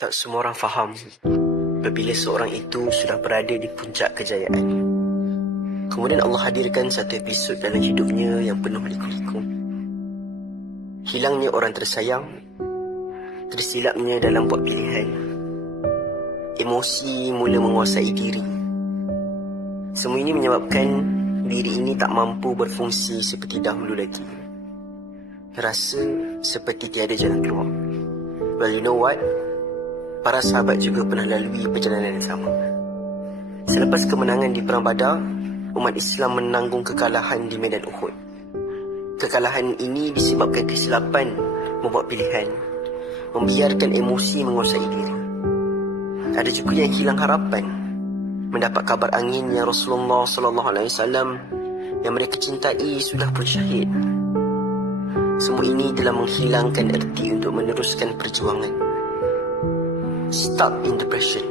Tak semua orang faham apabila seorang itu sudah berada di puncak kejayaan. Kemudian Allah hadirkan satu episod dalam hidupnya yang penuh liku-liku. Hilangnya orang tersayang, tersilapnya dalam buat pilihan, emosi mula menguasai diri. Semua ini menyebabkan diri ini tak mampu berfungsi seperti dahulu lagi. Rasa seperti tiada jalan keluar. Well, you know what? Para sahabat juga pernah lalui perjalanan yang sama. Selepas kemenangan di Perang Badar, umat Islam menanggung kekalahan di medan Uhud. Kekalahan ini disebabkan kesilapan membuat pilihan, membiarkan emosi menguasai diri. Ada juga yang hilang harapan, mendapat kabar angin yang Rasulullah SAW yang mereka cintai sudah pun syahid. Semua ini telah menghilangkan erti untuk meneruskan perjuangan. Stuck in depression.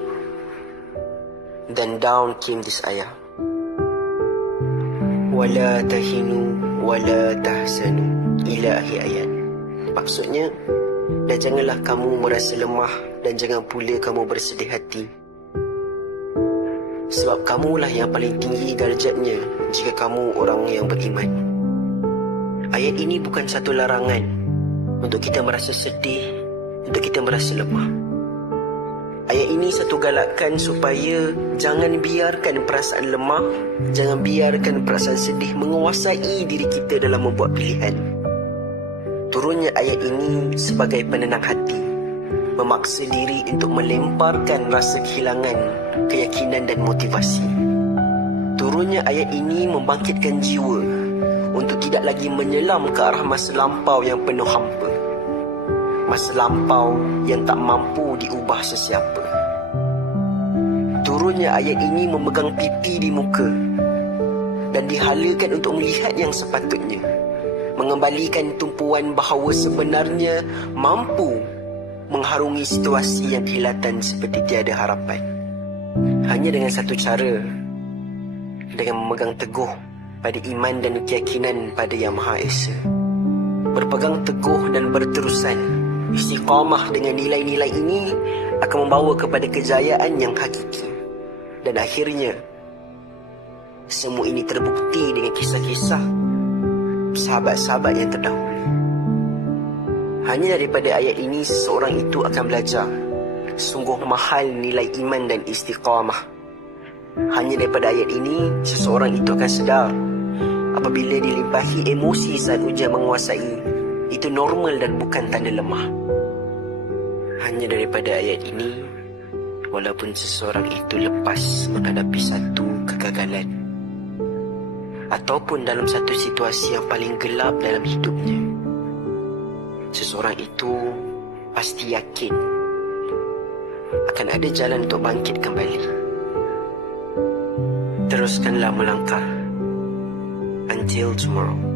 Then down came this ayah. Wala tahinu wala tahsanu, ila akhir ayat. Maksudnya, dan janganlah kamu merasa lemah dan jangan pula kamu bersedih hati. Sebab kamulah yang paling tinggi darjatnya jika kamu orang yang beriman. Ayat ini bukan satu larangan untuk kita merasa sedih, untuk kita merasa lemah. Ayat ini satu galakan supaya jangan biarkan perasaan lemah, jangan biarkan perasaan sedih menguasai diri kita dalam membuat pilihan. Turunnya ayat ini sebagai penenang hati, memaksa diri untuk melemparkan rasa kehilangan, keyakinan dan motivasi. Turunnya ayat ini membangkitkan jiwa untuk tidak lagi menyelam ke arah masa lampau yang penuh hampa. Masa lampau yang tak mampu diubah sesiapa. Turunnya ayat ini memegang pipi di muka dan dihalakan untuk melihat yang sepatutnya, mengembalikan tumpuan bahawa sebenarnya mampu mengharungi situasi yang kelihatan seperti tiada harapan. Hanya dengan satu cara, dengan memegang teguh pada iman dan keyakinan pada Yang Maha Esa. Berpegang teguh dan berterusan, istiqamah dengan nilai-nilai ini akan membawa kepada kejayaan yang hakiki. Dan akhirnya, semua ini terbukti dengan kisah-kisah sahabat-sahabat yang terdahulu. Hanya daripada ayat ini, seseorang itu akan belajar sungguh mahal nilai iman dan istiqamah. Hanya daripada ayat ini, seseorang itu akan sedar apabila dilimpahi emosi saat ujian menguasai, itu normal dan bukan tanda lemah. Hanya daripada ayat ini, walaupun seseorang itu lepas menghadapi satu kegagalan ataupun dalam satu situasi yang paling gelap dalam hidupnya, seseorang itu pasti yakin akan ada jalan untuk bangkit kembali. Teruskanlah melangkah until tomorrow.